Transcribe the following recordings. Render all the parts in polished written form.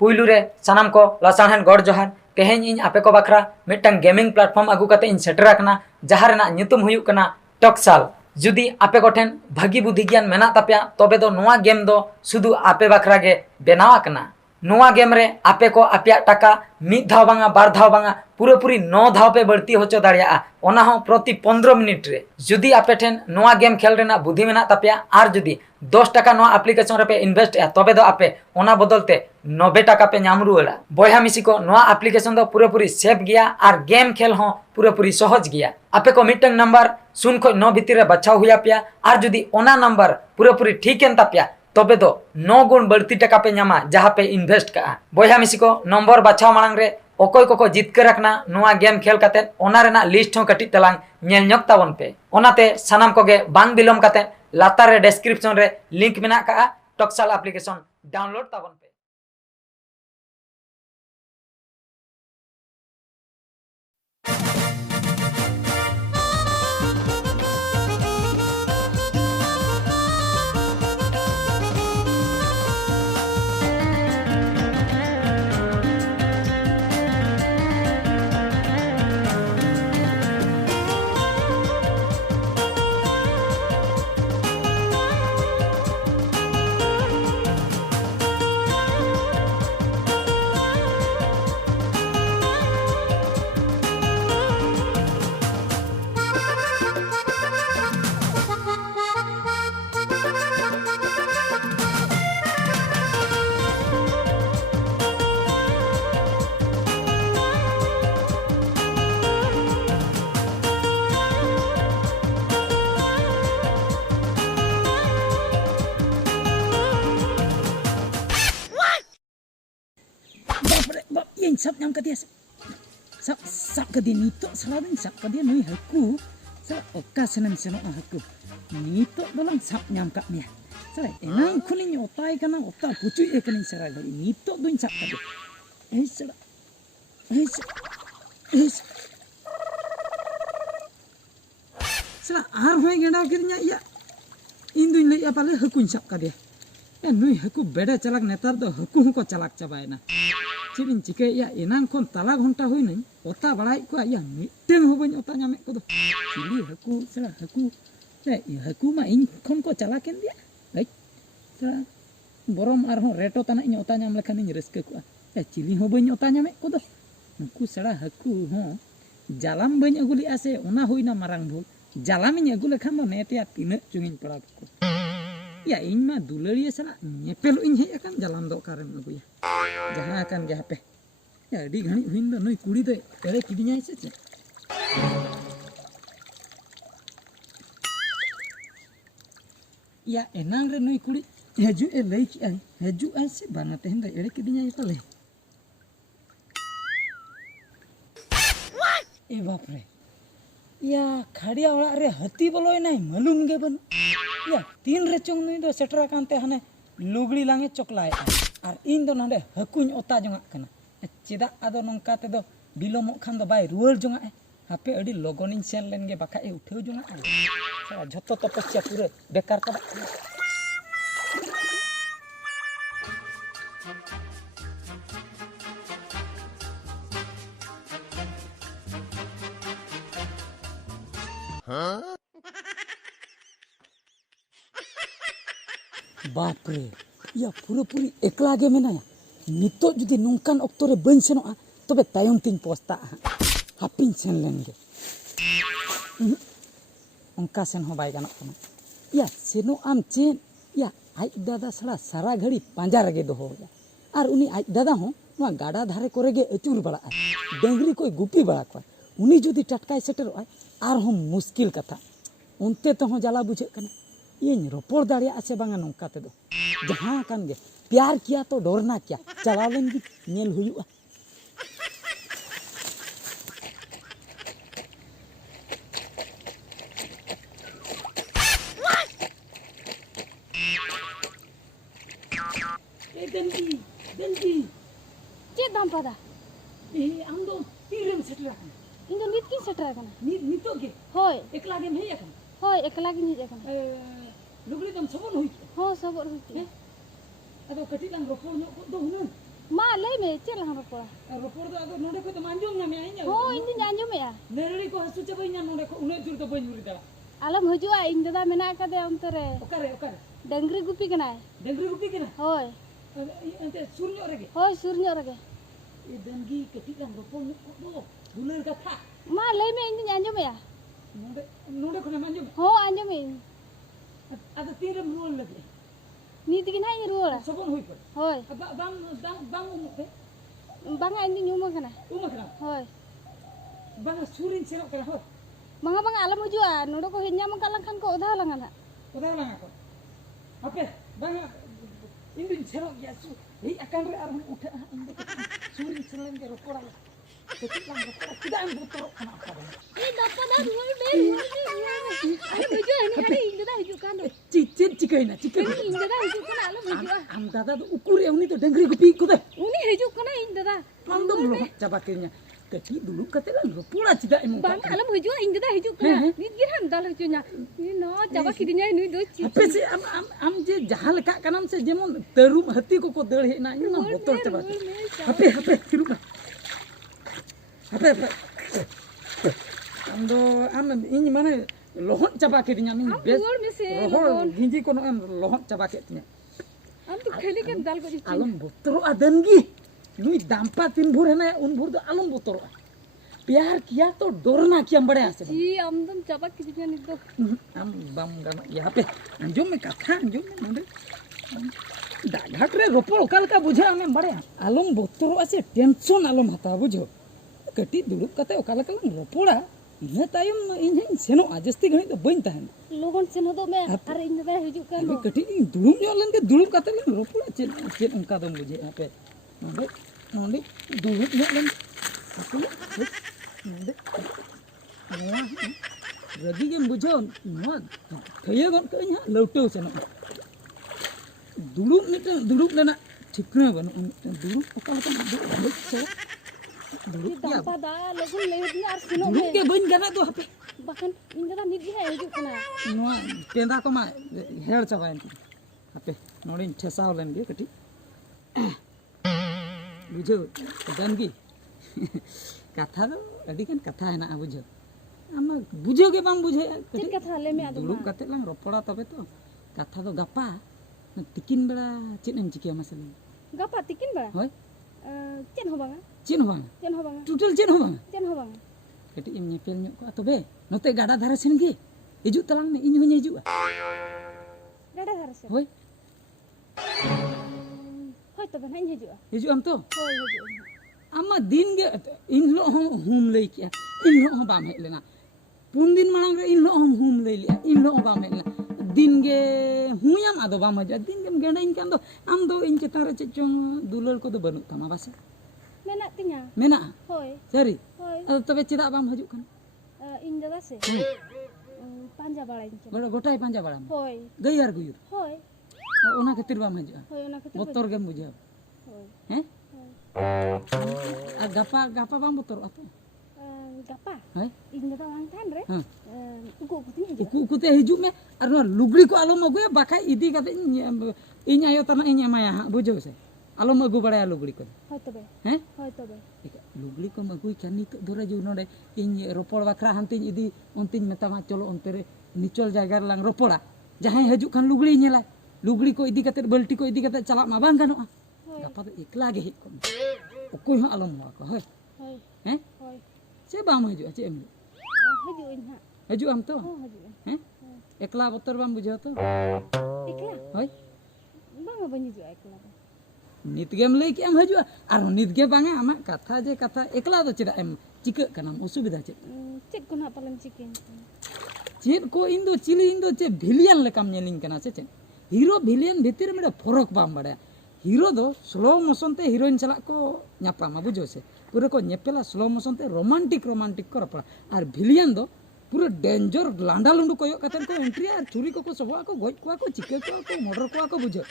पुइलू रे सानाम को लासानहन गॉड जोहार तेहें इन आपे को बखरा मिटन गेमिंग प्लेटफॉर्म आगू कते इन सेटर आकना जहां रेना ᱧᱩᱛᱩᱢ हुयुक कना टॉक्साल जुदी आपे कोठेन भागी बुद्धि ज्ञान मेना तापिया तबे दो नोआ गेम दो सुदु आपे बखरा गे बेनाव आकना नोआ गेम रे आपे को आपिया टाका मिद धाव बांगा बार धाव बांगा पूरी 9 धाव पे बढ़ती होचो दाड़िया ओना हो प्रति 15 मिनट रे जुदी आपे ठेन नोआ गेम खेल रेना बुद्धि मेना तापिया आर जुदी 10 टाका नोआ एप्लीकेशन रे पे इन्वेस्ट या तबे दो आपे ओना बदलते 90 टाका पे नाम रुएला बयहा मिसी को नोआ एप्लीकेशन दो पूरी सेफ गया और गेम खेल हो पूरी सहज गया आपे को मिटन नंबर 0 खो 9 भीतर रे बचाव हुया पिया और जुदी ओना नंबर पूरी ठीक एन तापिया तबे दो 9 गुण बढ़ती टाका पे नामा जहाँ पे इन्वेस्ट का बयहा मिसी को नंबर बचाव मांग रे ओकोय कोको जितकर रखना नोआ गेम खेल काते ओना रेना लिस्ट हो कटी तलांग नेल ᱧᱚᱜ ताबन पे ओनाते सानाम कोगे बांग बिलोम काते लातार रे डिस्क्रिप्शन रे लिंक मेना का टॉक्साल एप्लीकेशन डाउनलोड ताबन पे सब नाम कदिया सब कदी नितो सलादन सब कदी नुई हकु सा ओका सनम सनो हकु नितो दोlang सब नाम का मिया सरा एनां खुलिन ओताय kana ओता पुचु एकनि सरा गरी नितो दुन सब कदी ए सरा सरा आर होय गेंडा किरnya या इन दुन ले पाले हकुन सब कदी ए नुई हकु बेडा चलाक नेतार दो हकु हको चलाक चाबायना चिरिन चिके या एनां कोन तला घंटा होइननि ओता बड़ाई को या मिटेन हो बन ओता नामे को दो चिली हकु सरा हकु ए हकु मा इन खन को चला केन दिया ए सरा बरम आर हो रेटो तना इन ओता नाम लेखान इन रस्के को ए चिली हो बन ओता नामे को दो नुकु सरा हकु हो जालाम बन अगुली आसे ओना होइना मारांग भूल जालाम इन अगु लेखान दो नेते तिना चुंगिन पड़ा को या इन मा दुलड़िया सला नेपेल इन हे अकन जालाम दो कारम अगुया जहाँ अकन गया पे या अडी घणी हुइन दो नई कुड़ी दो एड़े किडिया से चे या एनांग रे नई कुड़ी हेजु ए लई की आई हेजु आई से बाना तेहन दो एड़े किडिया पले ए बाप रे या खाड़िया ओड़ा रे हती बोलोय नाई मालूम गे बन या तीन रे चोंग नुई दो सेटरा कांते हने लुगड़ी लांगे चोकलाय और इन दो नाडे हकुन ओता जोंगा कना चेदा आदो नंका ते दो बिलोमो खान दो बाय रुवर जोंगा हापे अडी लगोनिन सेन लेन गे बाका ए उठेव जोंगा सारा झतो तपस्या पूरे बेकार का बाप रे या पूरी एकला गे मेनाया नितो जुदी नोंकान ऑक्टो रे बन सेनोआ तबे तायम तिन पोस्ता हापिन सेन लेन गे उनका सेन हो बाय गानक कना या सेनो आम चेन या आज दादा सड़ा सारा घड़ी पांजा रगे दोहो और उनी आज दादा हो नुआ गाडा धारे करे गे अचूर बड़ा डंगरी कोई गुपी बड़ा को उनी जुदी टटकाय सेटरोआ आर हम मुश्किल कथा उनते तो हो जाला बुझे कना इन रोपड़ दाड़िया से बांगा नौका ते दो जहाँ कान गे प्यार किया तो डरना क्या चला लेंगी नेल हुआ बेलजी चे दाम पदा ए आम दो तीरेम सेटरा इन दो नित किन सेटरा कना नितो गे होय एकला गे हेय कना होय एकला गिन हिज कना लुगड़ी दम सबन होई हो सबोर होई अदो कटी लांग रोपड़ नो दो हुन मा me, cek lah apa? ropor do ado node ko to manjom na me ainya Oh, ini nyanjum ya. nerli ko hasu chabainya node ko une jur to bain murida Alam hujua, ini dah mena kade antara. okare Dengri gupi kena. dengri rupi kena Hoi, ante suryo rege hoi surnya lagi. e dengi ketik lang ropor ko do bulan katha Ma, leh me ini nyanjum ya. node ko na manjom Oh, anjum ini. ada tiram rol lagi Ni tikin hai ni ruola. sobon hoy ko Hoi, bang umuk be banga ini nyuma kena. umuk na Hoi, bang surin senok kena hoy banga alam hujua, nudo ko hinya mangkalang kan ko udah langan ha. udah lang ako ape bang indin senok ya su ei akan re arum udah surin selen ke ropor ketik lang ropor tidak am botor kana apa Ini dapat dah ruol be. Alam hujua ini hari ini dah hujua kan. cicit cikaina Ini ini dah hujua kan alam hujua. am dada to ukur ya uni to dengri gupi ko de Ini hujua kan ini dah. pando belum cabakirnya ketik dulu katelan ropor tidak emang Bang, alam hujua ini dah hujua kan. Ni giran dal hujunya. Ini no, coba kirinya ini do apa sih am je jahal kak kanam se jemon terum hati ko dal hena ini na botol coba apa tiru apa ando am ini mana lohon cabakirnya nih bes Ruol mese. lohon hinji kono am lohon cabakirnya Am tu khali kan dal ko jitu. alum botoro adangi nui dampa tin भूर है ना उन भूर तो alum botoro प्यार किया तो डरना किया बड़े आसे Ji, am dum coba kirinya ni do. am bam gana यहाँ पे अंजुम में कथा अंजुम में नोडे दाघाट रे रोपड़ ओकाल का बुझे हमें बड़े alum botoro आसे टेंशन alum हता बुझो कटी दुरुप कते ओकाल का रोपड़ा इने तायम इन सेनो आजस्ती घणी तो बइन ताहन Logon sen do me. Ar ini dah hujua kan. अभी कटी दुरुप जो लन के दुरुप कते लन रोपड़ा चेन चेन उनका दम बुझे यहाँ पे नोडे नोडे दुरुप जो लन apa node noa ragi game bujo noa thaya gon ka nya lauto seno duluk lena thikna ban duluk apa ka duluk se duluk Ni ya dampa dah logon lehutnya ar seno duluk me. ke ban gana do hape Bahkan ini dah ni dia hujua kana. noa penda ko ma her chaba en hape nodin thesa len ge kati bujo dangi कथा तो अड़ी कन कथा है ना बुझो आम बुझो के बाम बुझे Cek kata le me adu. दुलुम कते लांग रोपड़ा तबे तो कथा तो गपा तिकिन बेला चेन एम चिकिया मसले Gapa tikin ba? होय Cen ho banga. चेन हो Cen ho banga. Total chain हो Cen ho banga. कटी एम नेपेल ᱧᱚᱜ को तबे नोते गाडा धारा सेन गे हिजुक तलांग में इन होኝ हिजुआ Dada harus. होय Hoi to bana hujua. हिजुक हम तो Hoi hujua. आमा दिन गे इन लो हम हुम लई किया इन लो हम बाम हेज लेना पुन दिन मांग रे इन लो हम हुम लई लिया इन लो बाम हेज लेना दिन गे हुयाम आदो बाम हजा दिन गेम गेंडा इन कान दो आम दो इन चेतान रे चेचों दुलर को दो बनु तमा बासे Menak tinya. मेना Hoi. सरी Hoi. अदो तबे चेदा बाम हजुक खान Ini dah se. Panja balai ni. गोटाई पांजा बड़ा Hoi. गैयार गुयुर Hoi. ओना खातिर बाम हजुआ Hoi ona kata. बोतर गेम बुझाओ Hoi. हैं आ गपा गपा बाम बोतर अतो Gapa? है Ini dah orang tan re. हां Uku tinya hujua. उकु उकुते हिजुक में और नो लुगड़ी को आलम अगुया बाका इदी कते इन आयो तना इन एमाया हा बुझो से आलम अगु बड़ाया लुगड़ी को Hoi to be. हैं Hoi to be. लुगड़ी को अगुई खानी तो धरे जो नोडे इन रोपड़ बाखरा हंतिन इदी उनतिन मेतामा चलो onte रे निचल जायगा लांग रोपड़ा जहां हिजुक खान लुगड़ी नेला लुगड़ी को इदी कते बाल्टी को इदी कते चला मा बांग गानोआ गापा तो एकला गे हेक ओकोय हो आलम हुआ को है Hoi. हैं Hoi. से बाम हिजुआ चे एम Hujua ini ha. हिजुआ हम तो Oh hujua. हैं एकला बोतर बाम बुझो तो Ikla. होय Banga banyi hujua ikla. नित गेम लई के एम हिजुआ आर नित गे बांगे आमा कथा जे कथा एकला दो चेदा एम चिक कनाम असुविधा चे Cek ko na palam chicken. चेद को इंदो चिली इंदो चे भिलियन लेकाम नेलिंग कना से चे हीरो भिलियन भीतर में फरक बाम बड़े हीरो दो स्लो मोशन ते हीरोइन चला को ᱧᱟᱯᱟᱢᱟ बुझो से पूरे को नेपेला स्लो मोशन ते रोमांटिक को रपड़ा और भिलियन दो पूरे डेंजर लांडा लुंडू कोयो कतन को एंट्री और चुरी को सबवा को गोज को चिके को मर्डर को बुझो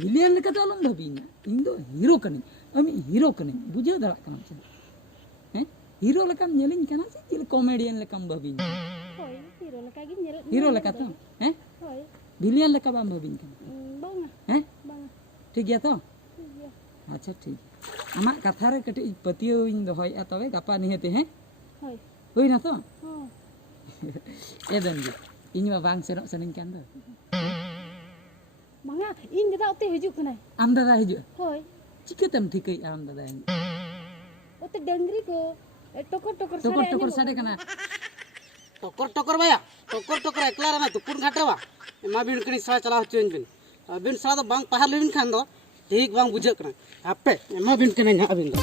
भिलियन लेका तो आलम भाबीना इन दो हीरो कनी अमी हीरो कनी बुझो दड़ा कना से हैं हीरो लेकाम नेलिंग कना से चिल कॉमेडियन लेकाम भाबीना Hoi. Hero la kagi nyel. Hero लेका तो हैं Hoi. भिलियन लेका बाम भाबीन कना Banga. हैं Banga. ठीक गया तो Iya. अच्छा ठीक आमा कथा रे कटी पतियो इन दोहय तबे गापा निहते हैं Hoi. हुई ना तो Oh. ए दंगे इन मा बांग सेनो सनिन kan do Manga, in kita ote hijuk kena. am दादा हिजु Hoi. चिकेतम ठिकै am दादा Ote dengri ko. Tokor टोकर sare टोकर साडे कना टोकर टोकर भैया टोकर एकला रे तुपुन घाटवा एमा बिन कनी सरा चला हचोइन बिन सरा दो बांग पहाड़ लेबिन खान दो ठीक बांग बुझे कना आपे एमा बिन कने ना बिन दो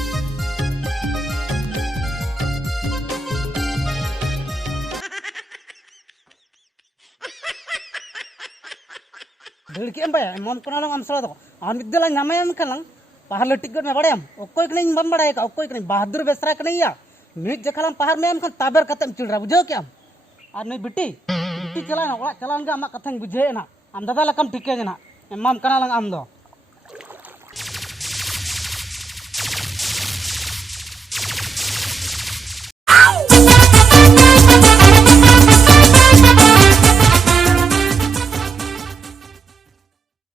धड़ के भैया मन कोना लंग am सरा दो आन विद्यालय नामे एम खलंग पहाड़ लटिक गन बड़ायम ओकोय कने बम बड़ाय का ओकोय कने बहादुर बेसरा कने या मिट जखलाम पहाड़ में एम खन ताबर कतम चिलरा बुझो क्या और नहीं बिटी चला ना ओड़ा चलान गा आमा कथाñ बुझे ना आम दादा लकम टिके ना एमाम कना लंग आम दो